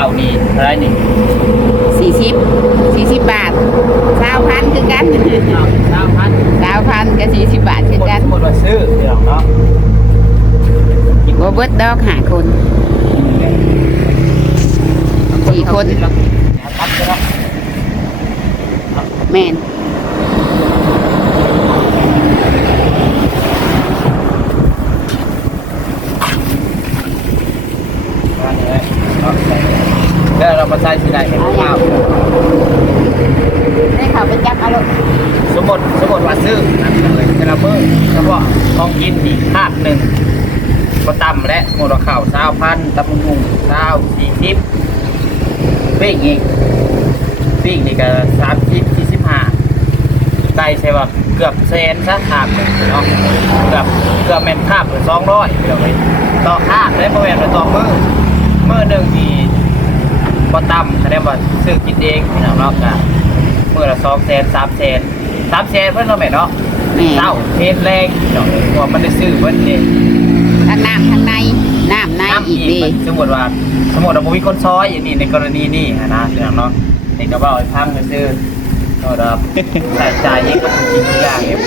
ข่านี่อะไรนี่40บาท20,000คือกัน20,000กับ40บาทคือกันหมดว่าซื้อเดี๋ยวเนาะบ่เบิดดอก5คน4คนแม่นแล้วเรามาใช้ที่ไหนเห็นข้าวได้ข่าวไปจับเอาลูกสมมติว่าซื้อนั่นเลยแต่ละมื้อเฉพาะของกินอีกคาบหนึ่งก็ตำและหมดว่าข้าว20,000ตำมุง40ปิ้งอีกปิ้งนี่ก็30-45ไก่ใช่ป่ะเกือบแสนซะคาบหนึ่งเนาะเกือบแม่นคาบ200เดี๋ยวไปต่อคาบได้ประมาณต่อมื้อหนึ่งที่บ่ต่ำแสดงว่าซื้อกินเองพี่น้องเนาะกันมื้อละ200,000 300,000เพิ่นเนาะแม่เนาะเต้าเพชรแรงเนาะว่ามันได้ซื้อเพิ่นนี่ทั้งน้ำทั้งในน้ำในอีกดีสมมุติว่าบ่มีคนซอยอย่างนี้ในกรณีนี้นะพี่น้องเนาะนี่ก็ว่าให้พังซื่อเนาะครับใส่ใจเองก็กินทุกอย่างเอง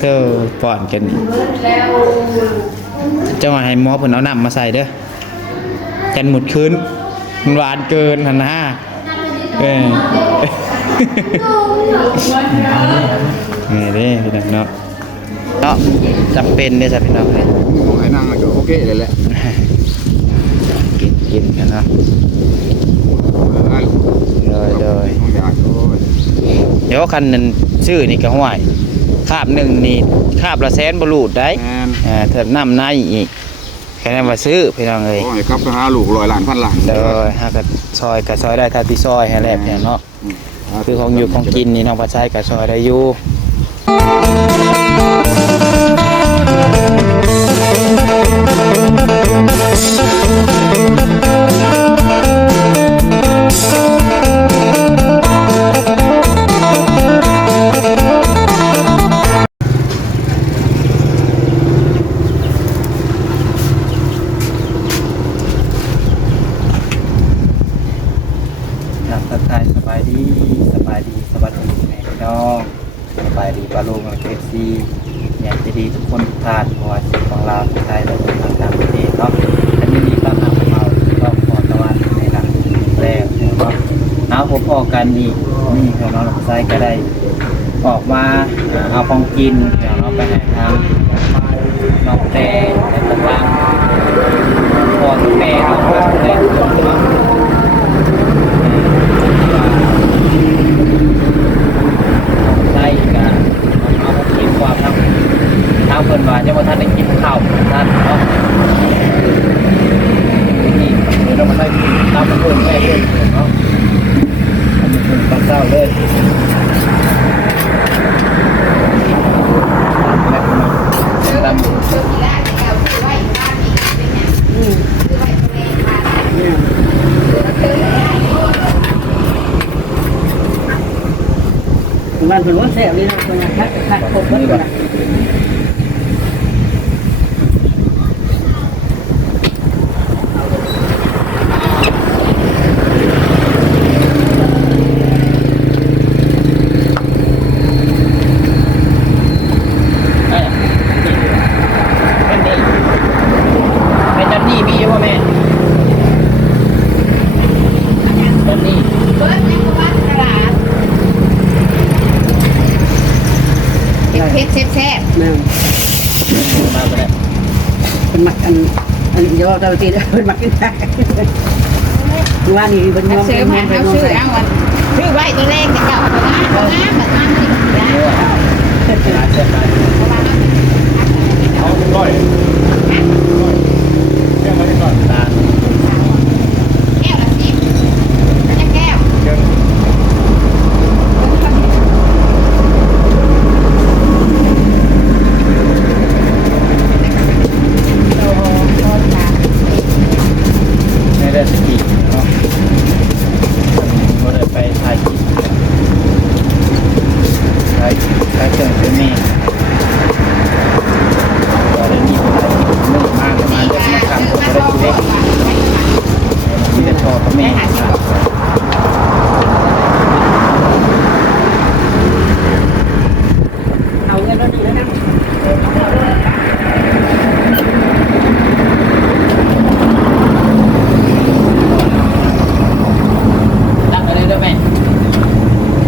เต้าป้อนกันเจ้ามาให้หมอเพิ่นเอาน้ำมาใส่เด้อกันหมดคืนมันหวานเกินหั่นนะนี่เด้พี่น้องเนาะจำเป็นเด้อจ้ะพี่น้องเลยมองให้นั่งก็โอเคเลยแหละกินกันเนาะเลยเดี๋ยวคันนั้นชื่อนี่ก็ห่วยคาบหนึ่งนี่คาบละแสนบรูดได้เถิดน้ำในอีกแค่นั้นมาซื้อพี่น้องเลยครับไปหาลูก100 ล้านพันล้านเลยหากับซอยกับซอยได้ถ้าที่ซอยให้แลบเนี่ยเนาะคือของอยู่ของกินนี่น้องปลาใช้กับซอยได้อยู่สบายดีสวัสดีแม่พี่น้องสบายดีปลาโลงเอฟซีอยากจะดีทุกคนทุกท่านเพราะว่าสิ่งของเราไทยและต่างประเทศเนาะอันนี้มีต้อนรับเราก็ขอตะวันในหลังแรกเนาะเอาพบกันนี่ของน้องลำไส้ก็ได้ออกมาเอาของกินเดี๋ยวเราไปหาทางน้องแต่และต่างๆพ่อแม่เราเพื่อนแรกเนาะใช่กันเอามากินความทางเพิ่นว่าจะว่าท่านได้กินข้าวท่านเนาะนี่เดี๋ยวเรามาได้ตามเพิ่นแม่เพิ่นเนาะตอนเช้าเลยตามมันเป็นว่าแซ่บนี่นะคนละคัดครบหมดเลยแซ่บแม่มาไปเลยเป็นมักอันเดี๋ยวเราตีเป็นมักกินได้ว่านี่เป็นยอมซื้อมาเอาซื้อเอาวันซื้อไว้ตัวแรกจะเก่าตัวน้ำแบบนั้นเอาก้อยแก้วมาได้ก่อนตาแก้วละ10แก้ว ได้หาที่บอก เอาเงินแล้วนึงแล้วนะ ตั้งอะไรด้วยแม่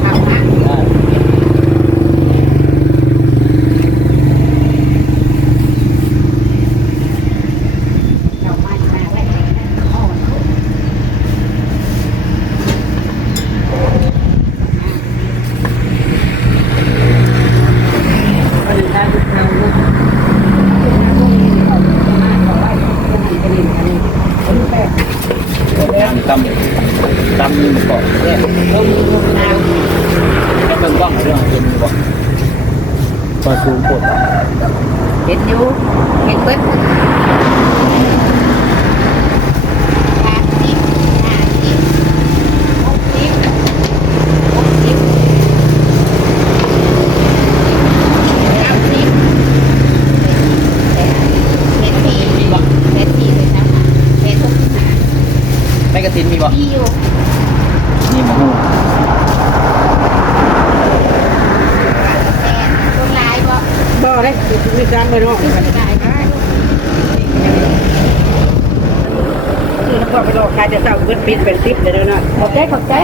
เอาฮะเอามาไว้อ่อนก็เลยได้ทุกครั้งเนาะคนแปด ตำนี่มันเกาะเนี่ย ลงน้ำ ให้เบิ่งบ้างเรื่องเย็นบ่พอสูงปวด เห็นอยู่เห็นเบิดไม่กระถินมีบ่นี่มาหู บ่ได้มีการไปรอกคือแล้วก็ไปรอกใครจะเศร้าเกิดปิดเป็น10เลยเนาะขอบใจขอบใจ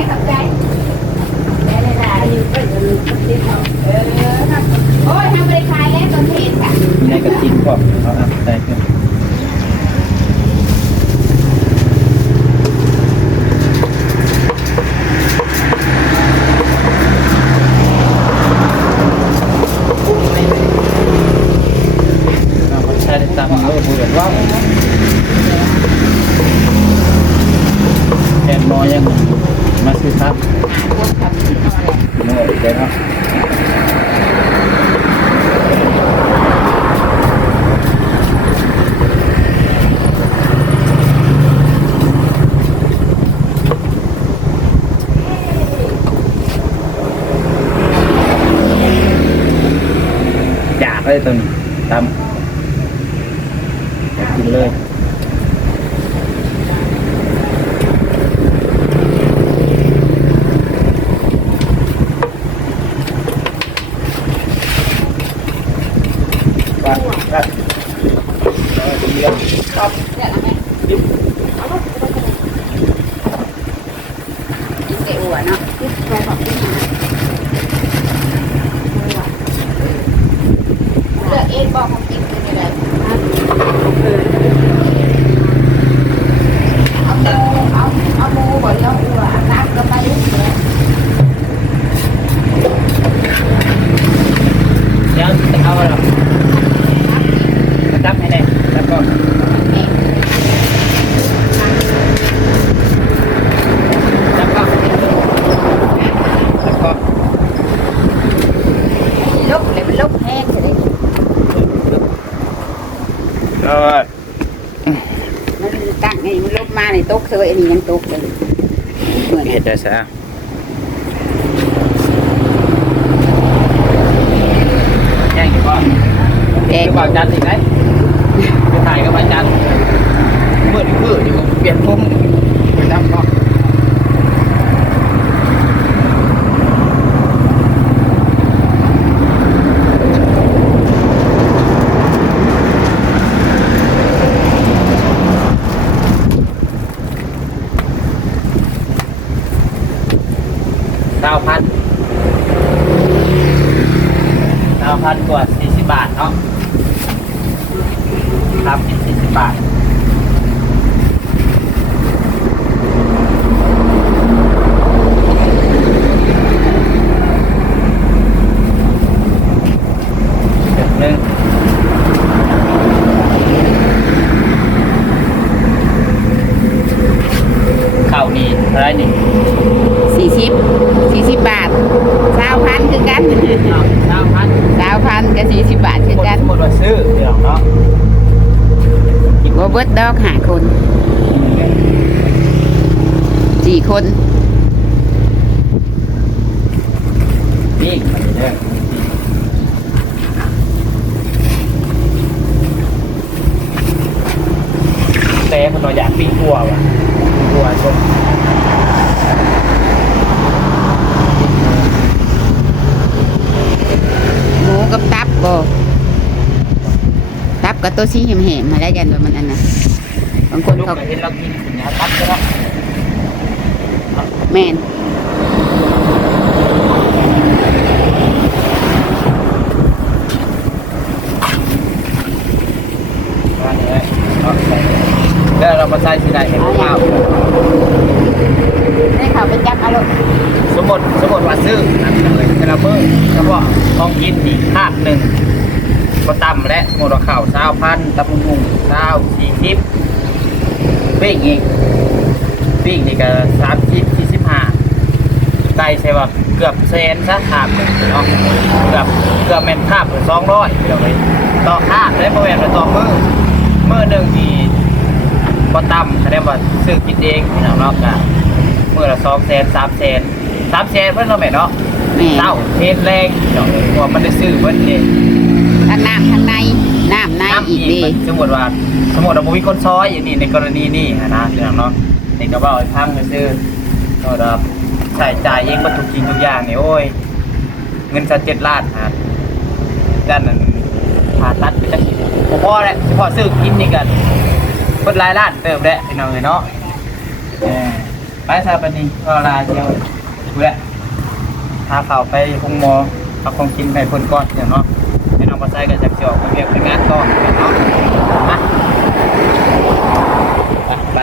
โอ้ยทำบริการแล้วตอนเพลนค่ะ ในกระถินก็เอาใส่ขึ้นใช่ได้ตามพูดแบบว่าแอนมอยังมาซื้อครับ หาคนทำที่นอนแหละ เมื่อเดี๋ยวเนาะ อยากเลยตัวนี้ตำอยากกินเลยว่าครับเดี๋ยวครับ เดี๋ยวนะแม่กินไก่อั่วเนาะกินไก่ของที่หาเลือกเองบอกของกินคืออะไรเอาหมูบ่เลี้ยงอั่วน้ำก็ไปยุ่งเลย เดี๋ยวจะเอาอะไรมาจับให้ได้จับก่อนจับก่อนจับก่อน ลบเลยมันลบแห้งเลย เอาไว้ มันตั้งไงมันลบมาในโต๊ะเธออันนี้ยังโต๊ะเลยเหมือน เห็ดได้ซะ แย่งกันก่อน แดง จะบอกจันอีกไหมจะถ่ายกับอาจารย์เมื่ออยู่เปลี่ยนผมไปจับก่อน9,000กว่า40 บาทเนาะครับ40 บาทหนึ่งข้าวนี่อะไรนี่ 40 บาท20,000คือกัน 9,000 20,000กับ40 บาทคือกัน หมดว่าซื้อเดี๋ยวเนาะ บ่เบิดดอกหาคน4 คน นี่มันเด้อแต่มันอยากปิ้งกัวว่ะกัวชม กับตัวสีแหมๆมาได้กันว่ามันอันน่ะบางคน ลูก เขา ก็เห็นเรากินสินค้าตัดก็ได้ แม่น ว่าเลยเอาใส่แล้วเรามาใส่สิได้เห็นข้าว ได้ข่าวไปจับเอาลูก สมมติว่าซื้อนะเลยแต่ละมื้อเฉพาะของกินนี่คาบหนึ่งก็ตำและสมมติว่าข้าว20,000ตำมุง40ปิ้งอีกปิ้งนี่ก็30-45ไก่ใช่ป่ะเกือบแสนซะคาบหนึ่งเนาะเกือบแม่นคาบ200เดี๋ยวเลยต่อคาบได้บ่แม่นว่าต่อมื้อหนึงที่บ่ตำแสดงว่าซื้อกินเองพี่น้องเนาะก็มื้อละ200,000 300,000เพิ่นเนาะแม่เนาะ แม่ เต้าเทศแรงเนาะเพราะว่ามันได้ซื้อเพิ่นนี่ ทั้งน้ำทั้งในน้ำในอีกดี สมมุติว่าบ่มีคนซอยอย่างนี้ในกรณีนี้นะพี่น้องเนาะนี่ก็เว้าให้ฟังซื่อๆก็รับใช้จ่ายเองบ่ทุกสิ่งทุกอย่างนี่โอ้ยเงินซะ7ล้านครับด้านนั้นผ่าตัดไปจักสิบ่พอแหละเฉพาะซื้อกินนี่ก็เพิ่นหลายล้านเติมแล้วพี่น้องเอ้ยเนาะไปซะบัดนี้ก็ลาเดียวเพื่อพาเขาไปห้องหมอเอาของกินไปเพิ่นก่อนเดี๋ยวเนาะให้น้องมาใส่ก็จักสิออกไปเรียกไปงานต่อเนาะมาไป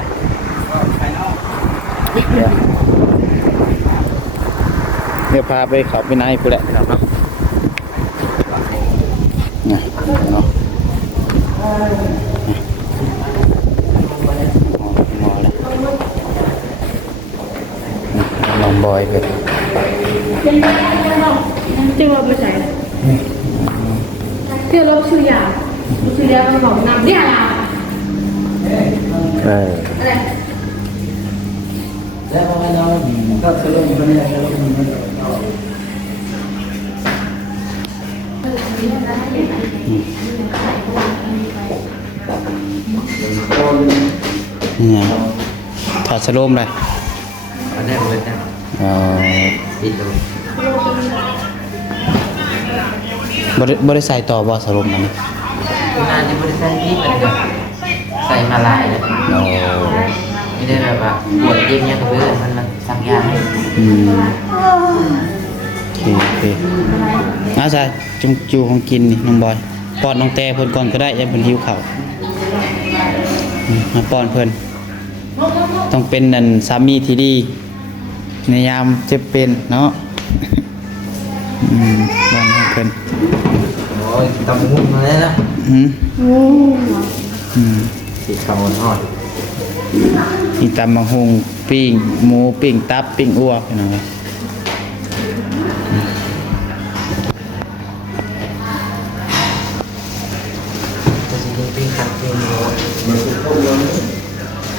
เดี๋ยวพาไปเขาไปไหนกูแหละครับเนาะเนี่ยเนาะหมอเลยลองบอยเลย จึงเราไปใส่เที่ยวรบชื่อยาเป็นของนำเนี่ยอะไร แล้วเราก็สรุปมันเนี่ยสรุปมันเนี่ยถอดสโลมเลย อันนี้เลยนะ ปิดเลย บ่ได้ใส่ต่อบ่สโลมอันนี้ งานยังไม่ได้ใส่ที่มันก็ใส่มาลายเลย โอ้ ไม่ได้แบบว่าปวดเย็บเนี่ยกับเพื่อนมันสั่งยาให้ โอเคน้าชายจุงจูของกินนี่น้องบอยป้อนน้องแต่เพิ่นก่อนก็ได้อย่าเพิ่นหิวข้าวมาป้อนเพิ่นต้องเป็นนั่นสามีที่ดีในยามเจ็บเป็นเนาะป้อนให้เพิ่น โอ้ยตำหุ้มมาแล้วนะ สีขาวทอด มีตำบักหุ่งปิ้งหมูปิ้งตับปิ้งอั่วพี่น้อง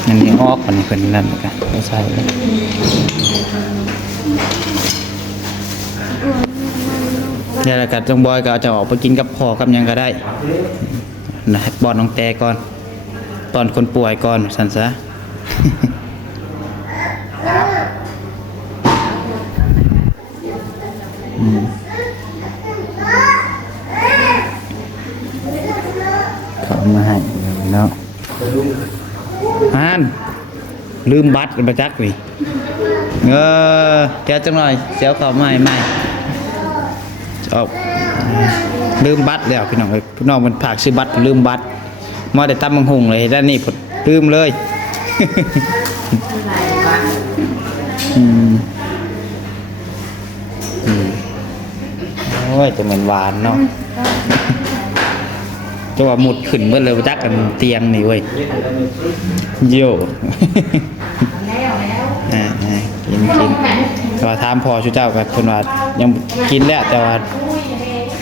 อันนี้ออกอันนี้เพิ่นนั่นกันไม่ใช่เดี๋ยวแล้วก็จงบอยก็จะออกไปกินกับพ่อกับหยังก็ได้นะให้ป้อนน้องแต่ก่อนป้อนคนป่วยก่อนสั่นซะ เขามาให้เนาะลืมบัตรกันประจักษ์นี่แกจังหน่อยเสียวเขาใหม่เอาลืมบัตรแล้วพี่น้องพี่น้องมันผากซื้อบัตรลืมบัตรมาได้ตั้มบังหงเลยด้านนี้ผมลืมเลย โอ้ยจะเหมือนหวานเนาะจะว่าหมุดขึ้นเมื่อเลยจักกันเตียงนี่เว้ยโย่กินแต่ว่าถามพอชูเจ้ากับคนว่ายังกินแล้วแต่ว่า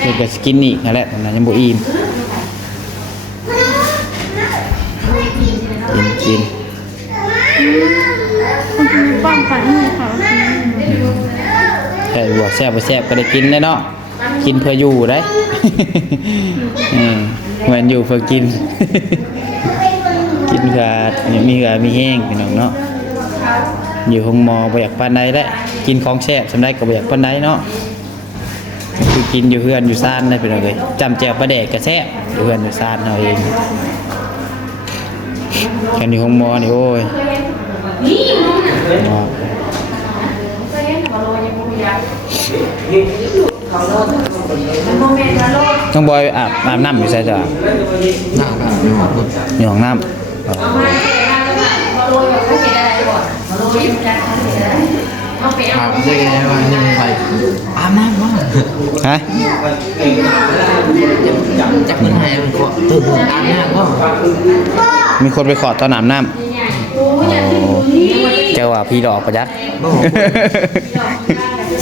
เด็กก็กินอีกนั่นแหละแต่ยังบ่อิ่มกิน ป้องกันให้เขา แค่บวกแซ่บไปแซ่บก็ได้กินได้เนาะกินเพื่ออยู่ได้ เหมือนอยู่เพื่อกิน กินเพื่อมีเหือมีแห้งพี่น้องเนาะอยู่ห้องหมอบ่อยากปานใดได้กินของแซ่บสำได้ก็บ่อยากปานใดเนาะ คือกินอยู่เฮือนอยู่ซ่านได้เป็นเลยจำแจวปลาแดกกระแซ่บอยู่เฮือนอยู่ซ่านเอาเองแค่นี้ห้องหมอนี่โอ้ยน้องบอยอาบน้ำอยู่ใช่จ้ะอยู่ห้องน้ำฮะ จับเงินให้มันก็ตื่นตามหน้าก็ มีคนไปขอตอนอาบน้ำเจ้าว่าพี่ดอกประยักษ์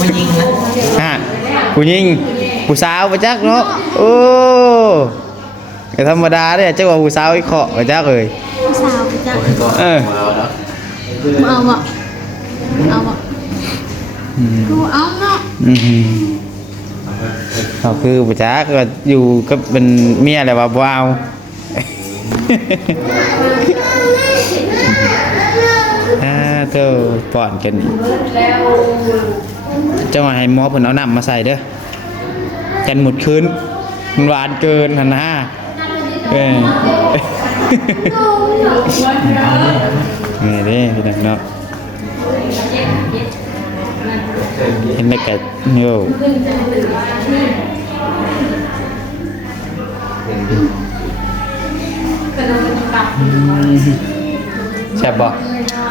มันยิงนะ ฮะผู้หญิงผู้สาวประจักษ์เนาะโอ้ก็ธรรมดาเนี่ยเจ้าว่าผู้สาวไอ้ขอประจักษ์เลย สาวจ้ะ เออ เอาบ่เอาบ่ดูเอาเนาะ ก็คือประจักษ์ก็อยู่กับเป็นเมียอะไรวะว้าวเธอป้อนกันเจ้าให้หมอเพิ่นเอาน้ำมาใส่เด้อกันหมดคืนมันหวานเกินหั่นนะนี่เด้พี่น้องเนาะเห็นไหมกัดโย่แซ่บบ่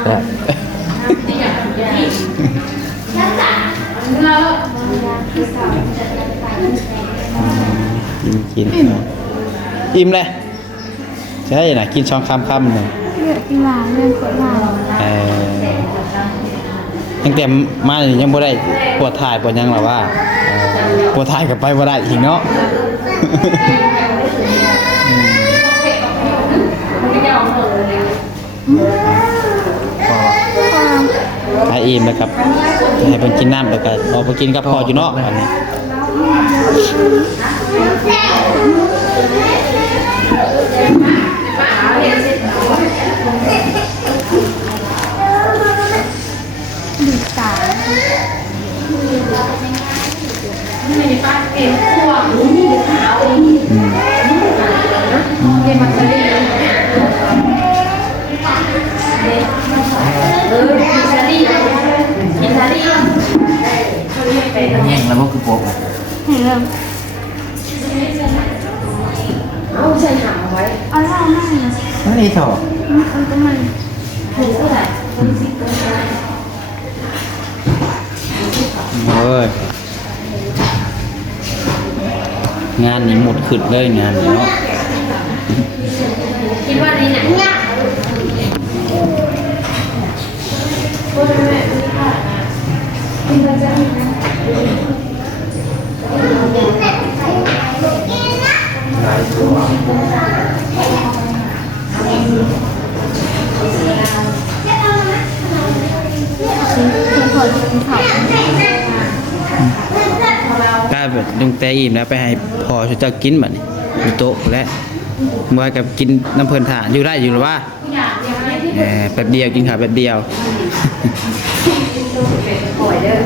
แซ่บกินอิ่มเลยใช่น่ะกินช่องค่ำๆเลย เลือกกีฬาเล่นฟุตบอล ตั้งแต่มานี่ยังบ่ได้ปวดถ่ายปวดหยังหรอว่าปวดถ่ายกับไปบ่ได้อีกเนาะให้อิ่มนะครับให้เพิ่นกินน้ำแล้วก็เอาไปกินกับพ่ออยู่เนาะอันนี้ดูตาแย่งแล้วมันคือโป๊ะ เห็นแล้วเอาใส่หางไว้เอาล่างให้ นั่นนี่เถอะ เอาก็มันถูกเท่าไหร่ โอ้ยงานนี้หมดขึ้นเลยงานนี้เนาะคิดว่านี่น่ะได้แบบดึงแต่อิ่มแล้วไปให้พอชุดเจ้ากินบัดนี้อยู่โต๊ะแล้วเมื่อกับกินน้ำเพลินถ่านอยู่ได้อยู่หรือว่าแป๊บเดียวกินข้าวแป๊บเดียวไปเดี๋ยว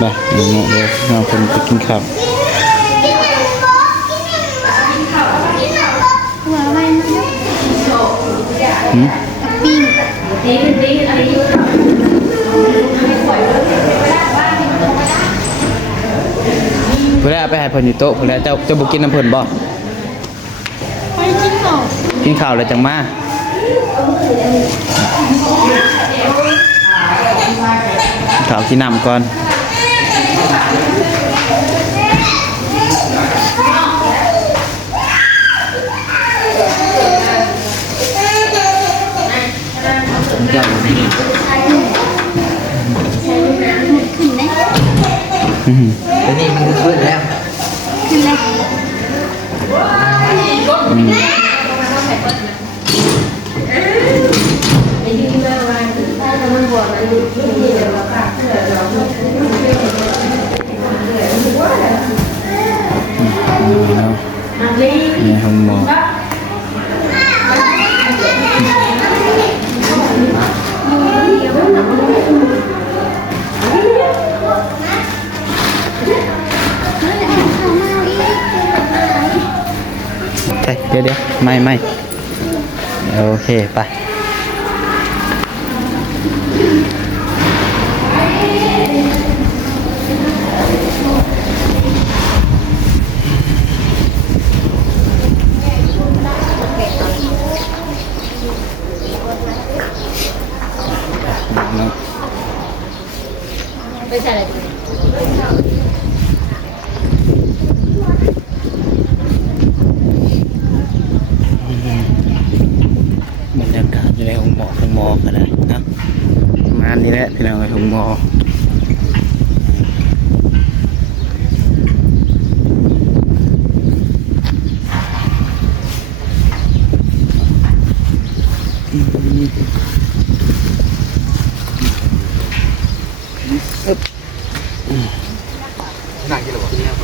เนาะเดี๋ยวเราคนไปกินข้าว หัวอะไรนะ หืม เพื่อนไปให้เพิ่นอยู่โต๊ะเพื่อนเจ้าบุกินน้ำเพิ่นบ่ ไปกินต่อ กินข้าวแล้วจังมาข้าวกินน้ำก่อนขึ้นไหม แต่นี่มันขึ้นแล้ว ขึ้นเลยนี่ห้องหมอ ไม่โอเคไปบรรยากาศอยู่ในห้องหมอก็ได้นะประมาณนี้แหละพี่น้องในห้องหมออึ๊บ นั่งกินหรอ ยัง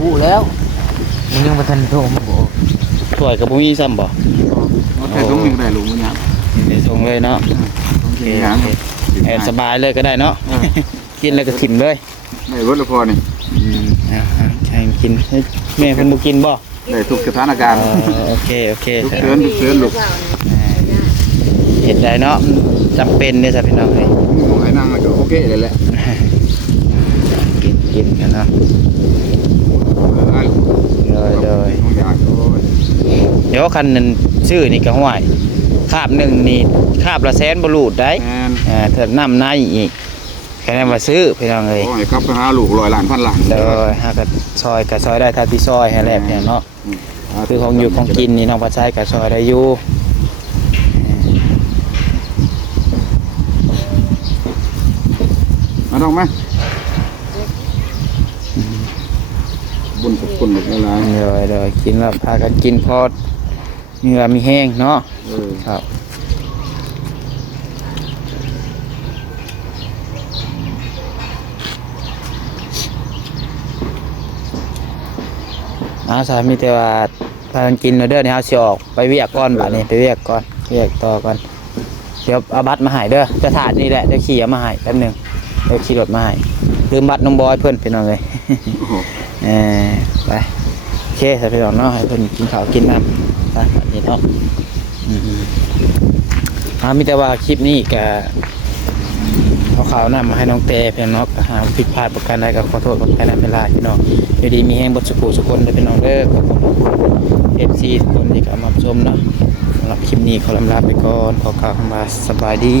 บูแล้วมึงยังมาทันโทรมาบอก ถ้วยกับบุ้มีซ้ำบ่ แค่ต้องมีได้ลุงเนี่ย เดี๋ยวส่งเลยเนาะ ต้องกินอย่าง แอบสบายเลยก็ได้เนาะ กินแล้วก็ถิ่มเลย ได้รถละพอนี่ ใช่กินให้แม่เพิ่นบ่กินบ่ ได้ทุกสถานการณ์ โอเค ทุกเตือนลูก เห็นได้เนาะจำเป็นเนี่ยจ้ะพี่น้องเอ้ย มองให้นั่งก็โอเคเลยแหละ กินกันเนาะเลย ต้องอยาก เดี๋ยวคันนั้นซื้อนี่ก็ห่วยคาบหนึ่งนี่คาบละแสนบ่รูดได้ แอน เถิดน้ำในอีกแค่นั้นว่าซื้อพี่น้องเอ้ย โอ้ยครับไปหาลูก100 ล้านพันล้าน เด้อหาก็ซอยก็ซอยได้เท่าที่ซอยให้แลกเนี่ยเนาะคือของอยู่ของกินนี่น้องปัดใช้ก็ซอยได้อยู่ มาต้องไหมบุญกับคุณหมดเวลา เดี๋ยวกินแล้วพากันกินพอเหงื่อมีแห้งเนาะครับสามีแต่ว่าพากันกินเด้อเนี่ยเฮาสิออกไปเวียกก่อนบัดนี้ไปเวียกก่อนเวียกต่อก่อนเดี๋ยวเอาบัตรมาให้เด้อจะถาดนี่แหละเดี๋ยวขี่เอามาให้แป๊บหนึงเดี๋ยวขี่รถมาให้ลืมบัตรน้องบอยเพิ่นพี่น้องเลย ไปโอเคสวัสดีน้องให้เพิ่นกินข้าวกินน้ำไปแบบนี้เนาะมีแต่ว่าคลิปนี้ก็เอาข่าวน้ำมาให้น้องเต้พี่น้องหาผิดพลาดประการใดก็ขอโทษประการใดเวลาพี่น้องอยู่ดีมีแห้งบทสุขุสุคนเลยพี่น้องเด้อขอบคุณFC ทุกคนที่เข้ามาชมเนาะสำหรับคลิปนี้ขอลำลาไปก่อนขอกล่าวคำว่าสบายดี